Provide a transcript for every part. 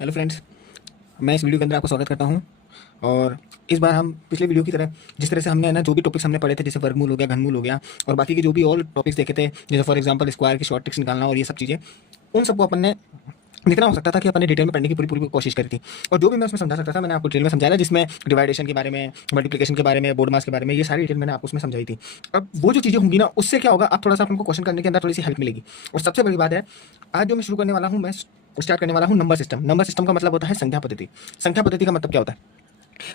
Hello friends, मैं इस video के अंदर आपको स्वागत करता हूं। और इस बार हम पिछले वीडियो की तरह जिस तरह से हमने ना जो भी टॉपिक्स हमने पढ़े थे, जैसे वर्गमूल हो गया, घनमूल हो गया और बाकी के जो भी और टॉपिक्स देखे थे, जैसे फॉर एग्जांपल स्क्वायर की शॉर्ट ट्रिक्स निकालना और ये सब चीज़ें, उन सबको अपन ने जितना हो सकता था कि अपन ने डिटेल में पढ़ने की पूरी पूरी कोशिश करी थी। और जो भी मैं उसमें समझा सकता था मैंने आपको डिटेल में समझाया, जिसमें डिवाइडेशन के बारे में, मल्टीप्लिकेशन के बारे में, बोर्ड मास के बारे में, ये सारी डिटेल मैंने आपको उसमें समझाई थी। अब वो जो चीज़ें होंगी ना, उससे क्या होगा, अब थोड़ा सा आपको क्वेश्चन करने के अंदर थोड़ी सी हेल्प मिलेगी। और सबसे बड़ी बात है, आज जो मैं शुरू करने वाला हूँ, मैं स्टार्ट करने वाला हूँ नंबर सिस्टम। नंबर सिस्टम का मतलब होता है संख्या पद्धति। संख्या पद्धति का मतलब क्या होता है?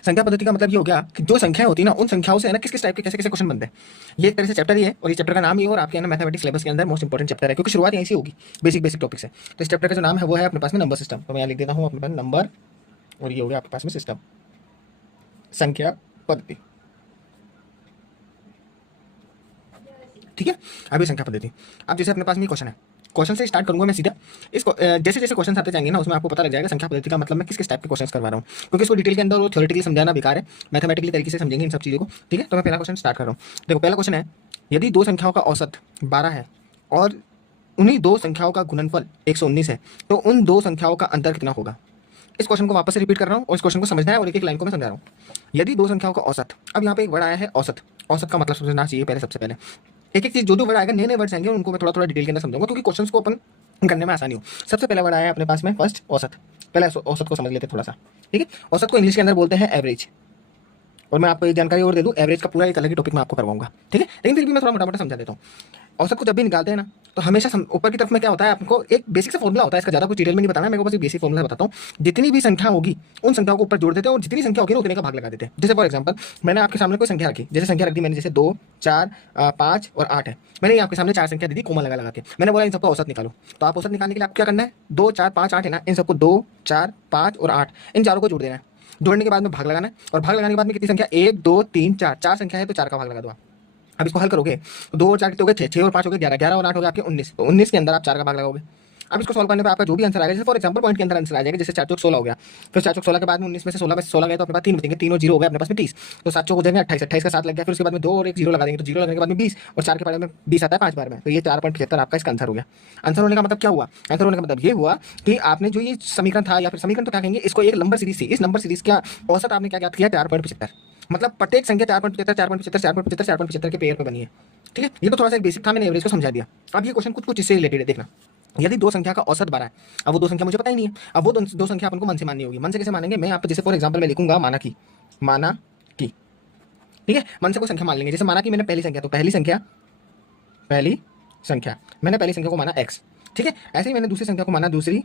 संख्या पद्धति का मतलब ये हो गया कि जो संख्याएं होती है ना, उन संख्याओं से है ना किस किस टाइप के कैसे कैसे क्वेश्चन बनते हैं। ये एक तरह से चैप्टर ही है और ये चैप्टर का नाम ही है और आपके है ना मैथमेटिक्स सिलेबस के अंदर मोस्ट इंपॉर्टेंट चैप्टर है, क्योंकि शुरुआत यहीं से होगी, बेसिक बेसिक टॉपिक से। तो इस चैप्टर का जो नाम है वो है अपने पास में नंबर सिस्टम। तो मैं यहाँ लिख देता हूँ अपने पास नंबर और ये हो गया आपके पास में सिस्टम, संख्या पद्धति। ठीक है, अभी संख्या पद्धति। अब जैसे अपने पास में क्वेश्चन है, क्वेश्चन से स्टार्ट करूंगा मैं सीधा। इसको जैसे जैसे क्वेश्चन आते जाएंगे ना, उसमें आपको पता लग जाएगा संख्या पद्धति का मतलब मैं किस किस टाइप के क्वेश्चन करवा रहा हूँ, क्योंकि इसको डिटेल के अंदर वो थ्योरेटिकली समझाना बेकार है, मैथमेटिकली तरीके से समझेंगे इन सब चीज़ों को। ठीक है, तो मैं पहला क्वेश्चन स्टार्ट कर रहा हूँ। देखो, पहला क्वेश्चन है, यदि दो संख्याओं का औसत 12 है और उन्हीं दो संख्याओं का गुणनफल 119 है, तो उन दो संख्याओं का अंतर कितना होगा? इस क्वेश्चन को वापस से रिपीट कर रहा हूँ और इस क्वेश्चन को समझना है और एक एक लाइन को मैं समझा रहा हूँ। यदि दो संख्याओं का औसत, अब यहाँ पे एक वर्ड आया है औसत। औसत का मतलब समझना चाहिए पहले, सबसे पहले एक एक चीज जो वर्ड आएगा, नए नए वर्ड्स आएंगे, उनको मैं थोड़ा थोड़ा डिटेल के अंदर समझाऊंगा, क्योंकि क्वेश्चंस को अपन करने में आसानी हो। सबसे पहला वर्ड आया है अपने पास में फर्स्ट, औसत। पहले औसत को समझ लेते हैं थोड़ा सा। ठीक है, औसत को इंग्लिश के अंदर बोलते हैं एवरेज। और मैं आपको एक जानकारी और दे दूं, एवरेज का पूरा एक अलग ही टॉपिक मैं आपको करवाऊंगा। ठीक है, लेकिन फिर भी मैं थोड़ा मोटा मोटा समझा देता हूँ। औसत को जब भी निकालते हैं ना, तो हमेशा ऊपर की तरफ में क्या होता है, आपको एक बेसिक सा फॉर्मूला होता है। इसका ज़्यादा कुछ डिटेल में नहीं बताना, मेरे को बस एक बेसिक फॉर्मूला बताता हूँ। जितनी भी संख्या होगी उन संख्याओं को ऊपर जोड़ देते हैं और जितनी संख्या होगी उतने का भाग लगा देते हैं। जैसे फॉर एग्जाम्पल मैंने आपके सामने कोई संख्या रखी, जैसे संख्या रख दी मैंने, जैसे 2, 4, 5 और 8 है। मैंने आपके सामने 4 संख्या दी थी कोमा लगा लगा के, मैंने बोला इन सबका औसत निकालो। तो आप औसत निकालने के लिए आपको क्या करना है, 2, 4, 5, 8 है ना, इन सबको 2, 4, 5 और 8 इन चारों को जोड़ देना है। जोड़ने के बाद में भाग लगाना है, और भाग लगाने के बाद में कितनी संख्या, 1, 2, 3, 4, 4 संख्या है तो 4 का भाग लगा दो आप। अब इसको हल करोगे तो 2 और 4 कितने हो गए, 6, 6 और 5 हो गए 11, 11 और 8 हो गए आपके 19। तो 19 के अंदर आप 4 का भाग लगाओगे। अब इसको सॉल्व करने पे आपका जो भी आंसर आएगा, जैसे फॉर एग्जांपल पॉइंट के अंदर आंसर आ जाएगा, जैसे 4 चौक 16 हो गया, फिर 4 चौक 16 के बाद में 19 में से 16 गए तो अपने पास 3 बचेंगे, 3 और 0 हो गया अपने पास में 30। तो 7 चौक हो जाएंगे 28, 28 का 7 लग गया, फिर उसके बाद में 2 और 1 0 लगा देंगे, तो 0 लगने के बाद में 20 और 4 के बारे में 20 आता है 5 बार में, तो ये 4.75 आपका इसका आंसर हो गया। आंसर होने का मतलब क्या हुआ? आंसर होने का मतलब ये हुआ कि आपने जो ये समीकरण था, या फिर समीकरण तो क्या कहेंगे इसको, एक नंबर सीरीज थी, इस नंबर सीरीज का औसत आपने क्या ज्ञात किया, 4.75। मतलब प्रत्येक संख्या 4.75 4.75 4.75 4.75 के पेयर पे बनी है। ठीक है, ये तो थोड़ा सा एक बेसिक था, मैंने एवरेज को समझा दिया। अब ये क्वेश्चन कुछ कुछ इससे रिलेटेड है, देखना। यदि दो संख्या का औसत 12 है, अब वो दो संख्या मुझे पता ही नहीं है, अब वो दो संख्या अपन को मन से माननी होगी। मन से कैसे मानेंगे, मैं आप जैसे फॉर एग्जांपल मैं लिखूंगा माना की, माना की। ठीक है, मन से कोई संख्या मान लेंगे, जैसे माना कि मैंने पहली संख्या, तो पहली संख्या मैंने पहली संख्या को माना x। ठीक है, ऐसे ही मैंने दूसरी संख्या को माना दूसरी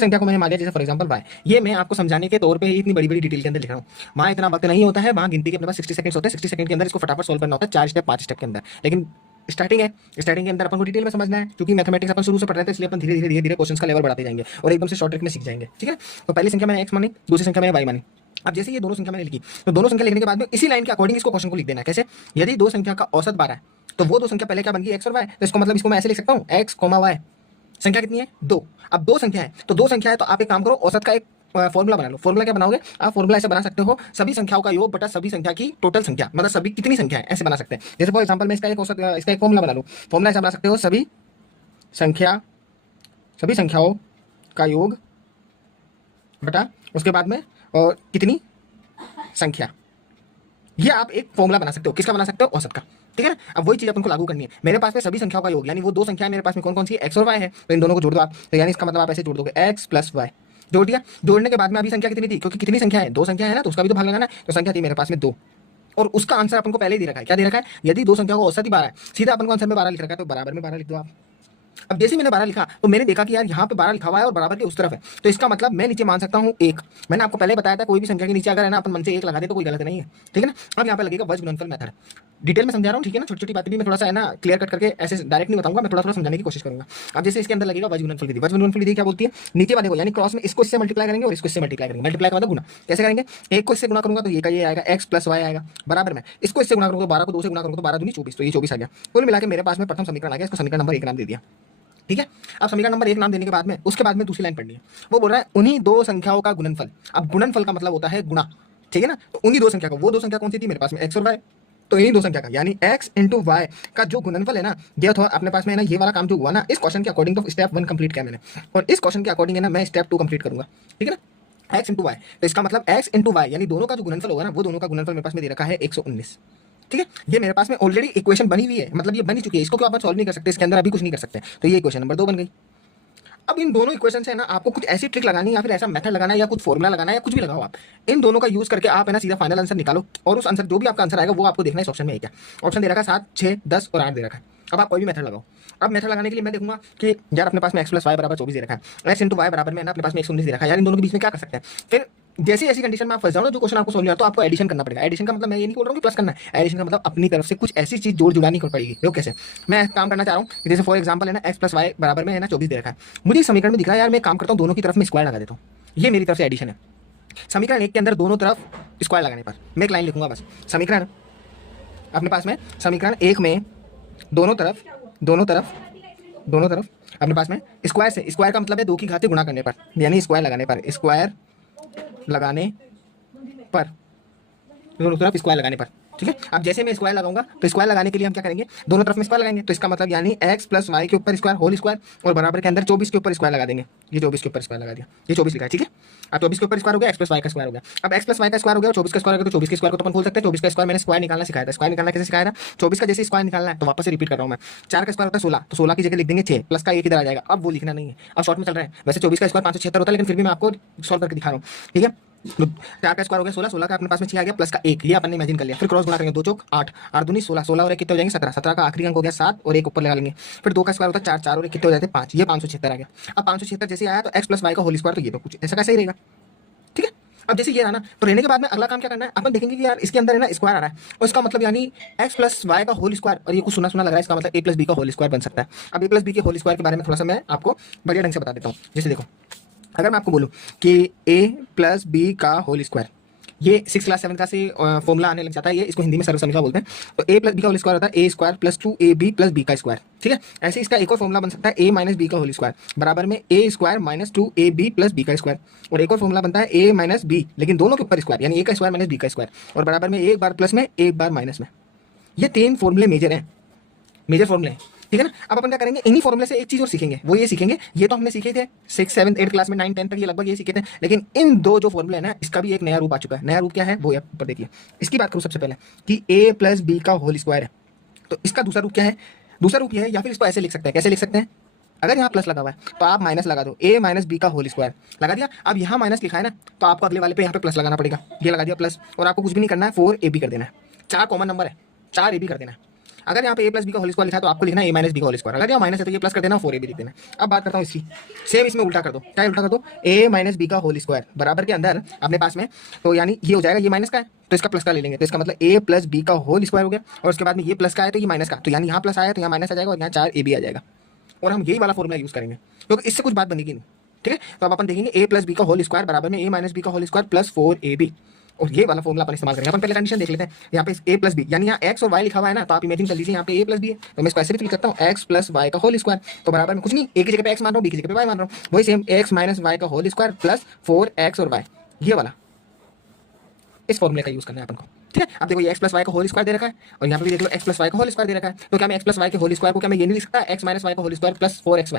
संख्या को मैंने मान लिया, जैसे फॉर एग्जांपल y। ये मैं आपको समझाने के तौर पे ही इतनी बड़ी बड़ी डिटेल के अंदर लिख रहा हूँ। वहाँ इतना वक्त नहीं होता है, वहाँ गिनती के अपने पास 60 सेकंड्स होते हैं, 60 सेकंड के अंदर इसको फटाफट सोल्व करना होता है, 4 स्टेप 5 स्टेप के अंदर। लेकिन स्टार्टिंग है, स्टार्टिंग के अंदर अपन को डिटेल में समझना है, क्योंकि मैथमेटिक्स अपन शुरू से पढ़ रहे थे, इसलिए अपन धीरे धीरे क्वेश्चंस का लेवल बढ़ाते जाएंगे और एकदम से शॉर्ट ट्रिक में सीख जाएंगे। ठीक है, तो पहली संख्या मैंने x मानी, दूसरी संख्या मैंने y मानी। अब जैसे ये दोनों संख्या मैंने लिखी, तो दोनों संख्या लिखने के बाद में इसी लाइन के अकॉर्डिंग इसको क्वेश्चन को लिख देना है। कैसे? यदि दो संख्या का औसत 12 है, तो वो दो संख्या पहले क्या बन गई, x और y। तो इसको मतलब इसको मैं ऐसे लिख सकता हूँ, x, y। संख्या कितनी है, 2। अब दो संख्या है, तो दो संख्या है, तो आप एक काम करो, औसत का एक फॉर्मूला बना लो। फॉर्मूला क्या बनाओगे आप? फॉर्मूला ऐसे बना सकते हो, सभी संख्याओं का योग बटा सभी संख्या की टोटल संख्या, मतलब सभी कितनी संख्या है, ऐसे बना सकते हैं। जैसे फॉर एग्जांपल मैं इसका एक औसत, इसका एक फॉर्मूला बना लूं। फॉर्मूला ऐसे बना सकते हो, सभी संख्याओं का योग बटा उसके बाद में और कितनी संख्या। ये आप एक फॉर्मूला बना सकते हो, किसका बना सकते हो, औसत का। ठीक है ना, अब वही चीज अपन को लागू करनी है। मेरे पास में सभी संख्याओं का योग, यानी वो दो संख्याएं मेरे पास में कौन कौन सी है, x और y है, तो इन दोनों को जोड़ दो आप। तो यानी इसका मतलब आप ऐसे जोड़ दोगे x प्लस y, जोड़ दिया। जोड़ने के बाद में अभी संख्या कितनी थी, क्योंकि कितनी संख्या है, दो संख्या है ना, तो उसका भी तो भाग लगाना है। तो संख्या थी मेरे पास में 2, और उसका आंसर अपन को पहले ही दे रखा है। क्या दे रखा है? यदि दो संख्या को औसत ही 12 है, सीधा अपन को आंसर में 12 लिख रखा है, तो बराबर में 12 लिख दो आप। अब जैसे ही मैंने 12 लिखा, तो मैंने देखा कि यार यहाँ पे 12 लिखा हुआ है और बराबर के उस तरफ है, तो इसका मतलब मैं नीचे मान सकता हूँ 1। मैंने आपको पहले बताया था, कोई भी संख्या के नीचे अगर है ना अपन मन से 1 लगा दे तो कोई गलत नहीं है। ठीक है ना, अब यहाँ पे लगेगा वज्र गुणनफल मेथड। डिटेल में समझा रहा हूँ, ठीक है ना, छोटी छोटी बातें भी मैं थोड़ा सा है ना क्लियर कट करके ऐसे डायरेक्ट नहीं बताऊंगा, मैं थोड़ा थोड़ा समझाने की कोशिश करूंगा। अब जैसे इसके अंदर लगेगा वज्र गुणनफल विधि। वज्र गुणनफल विधि क्या बोलती है, नीचे वाले को यानी क्रॉस में इसको इससे मल्टीप्लाई करेंगे और इसको इससे मल्टीप्लाई करेंगे। मल्टीप्लाई का मतलब गुना। कैसे करेंगे, एक को इससे गुना करूंगा तो ये का ये आएगा, x प्लस y आएगा, बराबर में इसको इससे गुना करूंगा तो 12 को 2 से गुना करूंगा तो 12 दूनी 24, तो ये 24 आ गया। कुल मिला के मेरे पास में प्रथम समीकरण आ गया, इसको समीकरण नंबर 1 नाम दे दिया। ठीक है, अब समीकरण नंबर 1 नाम देने के बाद में उसके बाद में दूसरी लाइन पढ़नी है। वो बोल रहा है उन्हीं दो संख्याओं का गुणनफल। अब गुणनफल का मतलब होता है गुणा। ठीक है ना, तो उन्हीं दो संख्या का, वो दो संख्या कौन सी थी मेरे पास में, x और y। तो यही दो संख्या का यानी x इंटू वाई का जो गुणनफल है ना, ये तो अपने पास में है ना, ये वाला काम जो हुआ ना इस क्वेश्चन के अकॉर्डिंग तो स्टेप 1 कंप्लीट किया मैंने, और इस क्वेश्चन के अकॉर्डिंग है ना मैं स्टेप 2 कंप्लीट करूंगा, ठीक है ना। x इंटू वाई, तो इसका मतलब x इंटू वाई यानी दोनों का जो गुणनफल होगा ना, वो दोनों का गुणनफल मेरे पास में दे रखा है 119, ठीक है। ये मेरे पास में ऑलरेडी इक्वेशन बनी हुई है, मतलब ये बनी चुकी है, इसको क्यों आप सॉल्व नहीं कर सकते, इसके अंदर अभी कुछ नहीं कर सकते, तो ये इक्वेशन नंबर 2 बन गई। अब इन दोनों इक्वेशन से है ना आपको कुछ ऐसी ट्रिक लगानी है या फिर ऐसा मेथड लगाना है या कुछ फॉर्मुला लगाना है या कुछ भी लगाओ आप, इन दोनों का यूज करके आप है ना सीधा फाइनल आंसर निकालो, और उस आंसर जो भी आपका आंसर आएगा वो आपको देखना है इस ऑप्शन में है क्या। ऑप्शन दे रखा है 7, 6, 10 और 8 दे रखा है। अब आप कोई भी मेथड लगाओ। अब मेथड लगाने के लिए मैं देखूंगा कि यार अपने पास में x प्लस वाई बराबर 24 दे रखा है, x इंटू वाई बराबर में ना अपने पास में 119 दे रखा है, यार इन दोनों के बीच में क्या कर सकते हैं। फिर जैसी ऐसी कंडीशन में आप फंस जाओ ना, जो क्वेश्चन आपको सोल्व नहीं आता तो आपको एडिशन करना पड़ेगा। एडिशन का मतलब मैं ये नहीं बोल रहा हूँ कि प्लस करना है, एडिशन का मतलब अपनी तरफ से कुछ ऐसी चीज जोड़ जुड़ानी पड़ेगी। देखो कैसे मैं काम करना चाह रहा हूँ, जैसे फॉर एग्जांपल है ना x प्लस वाई बराबर में है ना 24 दे रखा है, मुझे इस समीकरण में दिख रहा है यार मैं काम करता हूँ दोनों की तरफ में स्क्वायर लगा देता हूँ, ये मेरी तरफ से एडिशन है। समीकरण 1 के अंदर दोनों तरफ स्क्वायर लगाने पर मैं एक लाइन लिखूंगा बस, समीकरण अपने पास में समीकरण 1 में दोनों तरफ अपने पास में स्क्वायर से, स्क्वायर का मतलब है 2 की घात से गुणा करने पर, यानी स्क्वायर लगाने पर, स्क्वायर लगाने पर, दोनों तरफ स्क्वायर लगाने पर, ठीक है। अब जैसे मैं स्क्वायर लगाऊंगा तो स्क्वायर लगाने के लिए हम क्या करेंगे, दोनों तरफ में स्क्वायर लगाएंगे, तो इसका मतलब यानी x प्लस वाई के ऊपर स्क्वायर होल स्क्वायर और बराबर के अंदर 24 के ऊपर स्क्वायर लगा देंगे। ये 24 के ऊपर स्क्वायर लगा दिया, ये 24 लिखा है, ठीक है। अब 24 के ऊपर स्क्वायर हो गया, x प्लस वाई का स्क्वायर हो गया। अब x प्लस वाई का स्क्वायर हो गया और 24 का स्क्वायर हो गया, तो 24 के स्क्वायर को तो अपन बोल सकते हैं 24 का स्क्वायर मैंने स्क्वायर निकालना सिखाया था। स्क्वायर निकालना कैसे सिखाया था, 24 का जैसे स्क्वायर निकालना है, तो वापस से रिपीट कर रहा हूँ मैं। 4 का स्क्वायर होता है 16, तो 16 की जगह लिख देंगे 6, प्लस का 1 इधर आ जाएगा, अब वो लिखना नहीं है, अब शॉर्ट में चल रहा है। वैसे 24 का स्क्वायर 576 होता है, लेकिन फिर भी मैं आपको सॉल्व करके दिखा रहा हूँ, ठीक है। 4 का स्क्वायर हो गया 16, 16 का अपने पास में 6 आ गया, प्लस का 1, ये अपन ने इमेजिन कर लिया। फिर क्रॉस गुणा करेंगे, 2 चौक 8, 8 दूनी 16, 16 और 1 कितने हो जाएंगे 17, 17 का आखिरी अंक हो गया 7 और 1 ऊपर लगा लेंगे। फिर 2 का स्क्वायर होता है 4, 4 और 1 कितने हो जाते हैं 5, ये 576 आ गया। अब 576 जैसे आया तो x प्लस वाई का होल स्क्वायर, तो ये तो कुछ ऐसा कैसे ही रहेगा, ठीक है। अब जैसे ये रहा ना, तो रहने के बाद में अगला काम क्या करना है, अपन देखेंगे कि यार इसके अंदर है ना स्क्वायर आ रहा है, और इसका मतलब यानी x प्लस वाई का होल स्क्वायर, और ये कुछ सुना सुना लग रहा है, इसका मतलब a प्लस बी का होल स्क्वायर बन सकता है। अब a प्लस बी के होल स्क्वायर के बारे में थोड़ा सा मैं आपको बढ़िया ढंग से बता देता हूँ। जैसे देखो, अगर मैं आपको बोलूँ कि a प्लस बी का होल स्क्वायर, ये 6 क्लास 7 का से फॉर्मूला आने लग जाता है, ये इसको हिंदी में सर्व समीकरण बोलते हैं। तो a प्लस बी का होल स्क्वायर होता है a square plus 2ab plus b का स्क्वायर, ठीक है। ऐसे इसका एक और फॉर्मूला बन सकता है a माइनस बी का होल स्क्वायर बराबर में a square minus 2ab plus b का स्क्वायर, और एक और फॉर्मूला बनता है a माइनस b लेकिन दोनों के ऊपर स्क्वायर, यानी a का स्क्वायर माइनस b का स्क्वायर, और बराबर में एक बार प्लस में एक बार माइनस में। ये 3 फॉर्मूले मेजर हैं, मेजर फॉर्मूले हैं, ठीक है ना। अब अपन क्या करेंगे, इन्हीं फॉर्मूले से एक चीज और सीखेंगे, वो ये सीखेंगे, ये तो हमने सीखे थे 6, 7, 8 क्लास में, 9, 10 तक ये लगभग ये सीखे थे, लेकिन इन दो जो फॉर्मूले है ना, इसका भी एक नया रूप आ चुका है। नया रूप क्या है वो ऊपर देखिए। इसकी बात करूँ सबसे पहले कि a प्लस बी का होल स्क्वायर है, तो इसका दूसरा रूप क्या है, दूसरा रूप ये है, या फिर इसको ऐसे लिख सकते हैं, कैसे लिख सकते हैं, अगर यहाँ प्लस लगा हुआ है तो आप माइनस लगा दो, a माइनस बी का होल स्क्वायर लगा दिया। अब यहाँ माइनस लिखा है ना, तो आपको अगले वाले पे यहाँ पे प्लस लगाना पड़ेगा, ये लगा दिया प्लस, और आपको कुछ भी नहीं करना है, 4ab कर देना है। 4 कॉमन नंबर है, 4ab कर देना है। अगर यहाँ पे a प्लस बी का होल स्क्वायर लिखा है तो आपको लिखना है a माइनस बी का होल स्क्वायर, अगर यहाँ माइनस है तो ये प्लस कर देना, 4ab लिख देना। अब बात करता हूँ इसकी, सेम इसमें उल्टा कर दो, क्या उल्टा कर दो, a माइनस बी का होल स्क्वायर बराबर के अंदर अपने पास में, तो यानी ये हो जाएगा, ये माइनस का है तो इसका प्लस का ले लेंगे, तो इसका मतलब a प्लस बी का होल स्क्वायर हो गया, और उसके बाद में ये प्लस का है तो ये माइनस का, तो यानी यहाँ प्लस आया तो यहाँ माइनस आ जाएगा, और यहाँ 4ab आ जाएगा, और हम यही वाला फॉर्मूला यूज करेंगे क्योंकि इससे कुछ बात बनेगी नहीं, ठीक है। तो अब अपन देखेंगे a प्लस बी का होल स्क्वायर बराबर में a माइनस बी का होल स्क्वायर प्लस 4ab, और ये वाला फॉर्मूला अपन इस्तेमाल करेंगे। अपन पहले कंडीशन देख लेते हैं, यहाँ पे a प्लस बी यानी यहाँ x और y लिखा हुआ है ना, तो आप इमेजिन कर लीजिए यहाँ पे a प्लस बी है, तो मैं इसको ऐसे भी लिख सकता हूँ x प्लस वाई का होल स्क्वायर, तो बराबर में कुछ नहीं, a की जगह पे x मान रहा हूँ, b की जगह पे y मान रहा हूँ, वही सेम x माइनस वाई का होल स्क्वायर प्लस 4x और y, ये वाला इस फॉर्मूले का यूज करना है अपन को, ठीक है। अब देखो ये x प्लस वाई का होल स्क्वायर दे रखा है, और यहाँ पे भी देख लो x प्लस वाई का होल स्क्वायर दे रखा है, तो क्या मैं x प्लस वाई के होल स्क्वायर को क्या मैं ये नहीं लिख सकता, x माइनस वाई का होल स्क्वायर प्लस 4xy,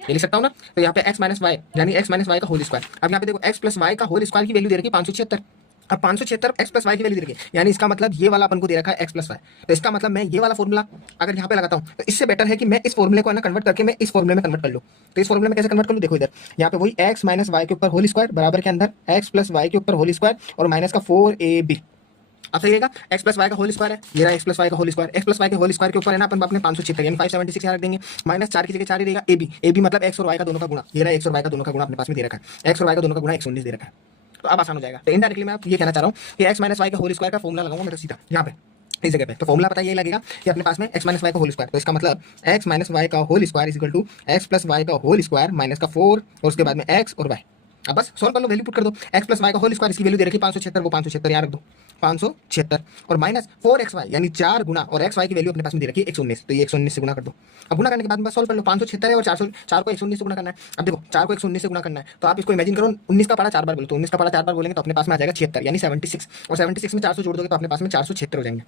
ये लिख सकता हूँ ना। तो यहाँ पे x माइनस वाई यानी x माइनस वाई का होल स्क्वायर, अब यहाँ पे देखो x प्लस वाई का होल स्क्वायर की वैल्यू दे रखी है 576, अब 576 x प्लस वाई की वैल्यू दे रखी है, यानी इसका मतलब ये वाला अपन को दे रखा है x प्लस वाई, तो इसका मतलब मैं ये वाला फॉर्मूला अगर यहाँ पे लगाता हूँ तो इससे बेटर है कि मैं इस फॉर्मूले को ना कन्वर्ट करके मैं इस फॉर्मूले में कन्वर्ट कर लूँ। तो इस फॉर्मूले में कैसे कन्वर्ट कर लूँ, देखो इधर यहाँ पे वही x माइनस वाई के ऊपर होल स्क्वायर बराबर के अंदर x प्लस वाई के ऊपर होल स्क्वायर और माइनस का 4ab, अब सही रहेगा, x प्लस वाई का होल स्क्वायर है, ये रहा x प्लस वाई का whole square, x plus y के होल स्क्वायर के ऊपर है ना अपन अपने 576 यानी 576 यहाँ रख देंगे, माइनस 4 की जगह 4 ही रहेगा, ab मतलब x और y का दोनों का गुणा, ये रहा x और y का दोनों का गुणा अपने पास में दे रखा है, x और y का दोनों का गुणा 119 दे रखा है, तो अब आसान हो जाएगा। तो इनडायरेक्टली मैं ये कहना चाह रहा हूँ कि x माइनस वाई का होल स्क्वायर का फॉर्मूला लगाऊंगा मैं तो सीधा यहाँ पे इस जगह पे, तो फॉर्मूला पता ये लगेगा कि अपने पास में x माइनस वाई का होल स्क्वायर, तो इसका मतलब x माइनस वाई का whole square is equal to x plus y का होल स्क्वायर माइनस का 4 और उसके बाद में x और y। अब बस सॉल्व कर लो, वैल्यू पुट कर दो, x प्लस वाई का होल स्क्वायर इसकी वैल्यू दे रखी 576, वो 576 यहाँ रख दो 576 और माइनस 4xy यानी 4 गुना और xy की वैल्यू अपने पास में दे रखी है 119, तो ये 119 से गुना कर दो। अब गुना करने के बाद बस सॉल्व कर लो, 576 है और 4 को 119 से गुना करना है। अब देखो 4 को 119 से गुना करना है, तो आप इसको इमेजिन करो 19 का पारा 4 बार बोलो, तो 19 का पारा 4 बार बोलेंगे तो अपने पास में आ जाएगा 76 यानी 76, और 76 में 400 जोड़ दोगे तो अपने पास में 476 हो जाएंगे।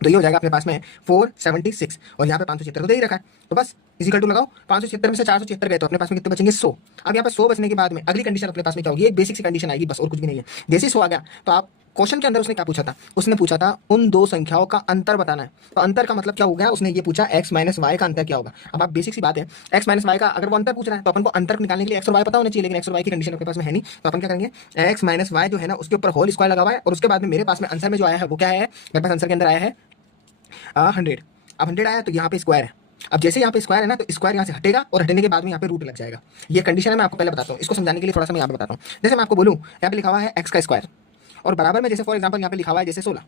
तो ये हो जाएगा अपने पास में 476 और यहाँ पे 576 तो दे ही रखा है। तो बस इजिकल टू लगाओ, 576 में से 476 गए तो अपने पास में कितने बचेंगे 100। अब यहाँ पे 100 बचने के बाद में अगली कंडीशन अपने पास में क्या होगी, एक बेसिक सी कंडीशन आएगी बस, और कुछ भी नहीं है। जैसे 100 आ गया तो आप क्वेश्चन के अंदर उसने क्या पूछा था, उसने पूछा था उन दो संख्याओं का अंतर बताना है। तो अंतर का मतलब क्या हो गया, उसने ये पूछा x माइनस वाई का अंतर क्या होगा। अब आप बेसिक सी बात है, x माइनस वाई का अगर वो अंतर पूछ रहा है तो अपन को अंतर निकालने के लिए x और y पता होना चाहिए, लेकिन x और y की कंडीशन अपने पास में है नहीं। तो अपन क्या करेंगे, x माइनस वाई जो है ना उसके ऊपर होल स्क्वायर लगा हुआ है, और उसके बाद में मेरे पास में आंसर में जो आया है वो क्या है, मेरे पास आंसर के अंदर आया है 100। अब 100 आया तो यहाँ पे स्क्वायर है। अब जैसे यहाँ पे स्क्वायर है ना तो स्क्वायर यहाँ से हटेगा और हटने के बाद में यहाँ पे रूट लग जाएगा। ये कंडीशन है, मैं आपको पहले बताता हूँ, इसको समझाने के लिए थोड़ा सा मैं यहाँ पे बताता हूँ। जैसे मैं आपको बोलूँ यहाँ पे लिखा हुआ है x का स्क्वायर और बराबर में जैसे फॉर एग्जाम्पल यहाँ पे लिखा हुआ है जैसे 16।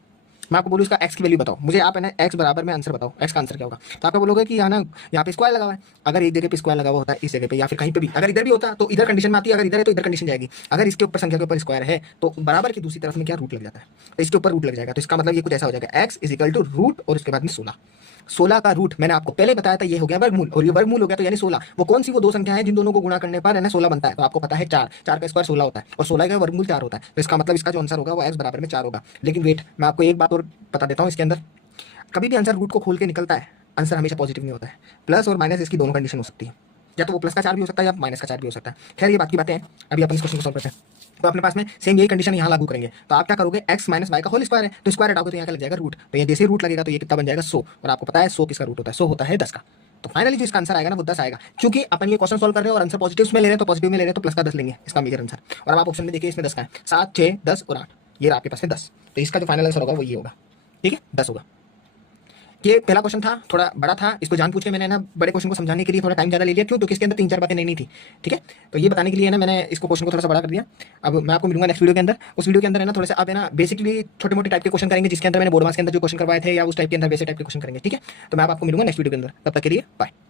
मैं आपको बोलूँ इसका x की वैल्यू बताओ, मुझे आप है ना x बराबर में आंसर बताओ, x का आंसर क्या होगा। तो आप बोलोगे कि यहाँ पे स्क्वायर लगा हुआ है। अगर एक जगह पे स्क्वायर लगा हुआ होता है इस जगह पे या फिर कहीं पे भी, अगर इधर भी होता तो इधर कंडीशन में आती है, अगर इधर है तो इधर कंडीशन जाएगी। अगर इसके ऊपर संख्या के ऊपर स्क्वायर है तो बराबर की दूसरी तरफ में क्या रूट लग जाता है, तो इसके ऊपर रूट लग जाएगा। तो इसका मतलब ये कुछ ऐसा हो जाएगा, x is equal to root और उसके बाद में 16। 16 का रूट मैंने आपको पहले बताया था, ये हो गया वर्गमूल, और ये वर्गमूल हो गया तो यानी 16। वो कौन सी वो दो संख्या है जिन दोनों को गुणा करने पर है ना 16 बनता है। तो आपको पता है 4, 4 का स्क्वायर 16 होता है और 16 का वर्गमूल 4 होता है। तो इसका मतलब इसका जो आंसर होगा वो x बराबर में 4 होगा। लेकिन वेट, मैं आपको एक बात और बता देता हूँ, इसके अंदर कभी भी आंसर रूट को खोल के निकलता है, आंसर हमेशा पॉजिटिव नहीं होता है। प्लस और माइनस इसकी दोनों कंडीशन हो सकती है, या तो वो प्लस का 4 भी हो सकता है या माइनस का 4 भी हो सकता है। खैर ये बात की बातें हैं, अभी अपन इस क्वेश्चन को सॉल्व करते हैं। तो अपने पास में सेम यही कंडीशन यहाँ लागू करेंगे। तो आप क्या करोगे, x माइनस वाई का होल स्क्वायर है तो स्क्वायर हटाओगे तो यहाँ का लग जाएगा रूट। तो ये जैसे रूट लगेगा तो ये कितना बन जाएगा 100, और आपको पता है 100 किसका रूट होता है, 100 होता है 10 का। तो फाइनली जो इसका आंसर आएगा ना वो 10 आएगा, क्योंकि अपन ये क्वेश्चन सॉल्व कर रहे हैं और आंसर पॉजिटिव में ले रहे हैं, तो पॉजिटिव में ले रहे हैं तो प्लस का 10 लेंगे इसका मेजर आंसर। और अब आप ऑप्शन में देखिए इसमें 10 का है, 7, 6, 10 और 8, ये आपके पास है 10। तो इसका जो फाइनल आंसर होगा वो ये होगा, ठीक है 10 होगा। ये पहला क्वेश्चन था, थोड़ा बड़ा था, इसको जान पूछ के मैंने ना बड़े क्वेश्चन को समझाने के लिए थोड़ा टाइम ज़्यादा ले लिया। क्यों, क्योंकि इसके अंदर 3-4 बातें नहीं थी, ठीक है। तो ये बताने के लिए ना मैंने इसको क्वेश्चन को थोड़ा सा बड़ा कर दिया। अब मैं आपको मिलूंगा नेक्स्ट वीडियो के अंदर। उस वीडियो के अंदर है ना थोड़े से आप है ना बेसिकली छोटे मोटे टाइप के क्वेश्चन करेंगे, जिसके अंदर मैंने बोर्ड मार्क्स के अंदर जो क्वेश्चन करवाए थे या उस टाइप के अंदर बेसिक टाइप के क्वेश्चन करेंगे, ठीक है। तो मैं आपको मिलूंगा नेक्स्ट वीडियो के अंदर, तब तक के लिए बाय।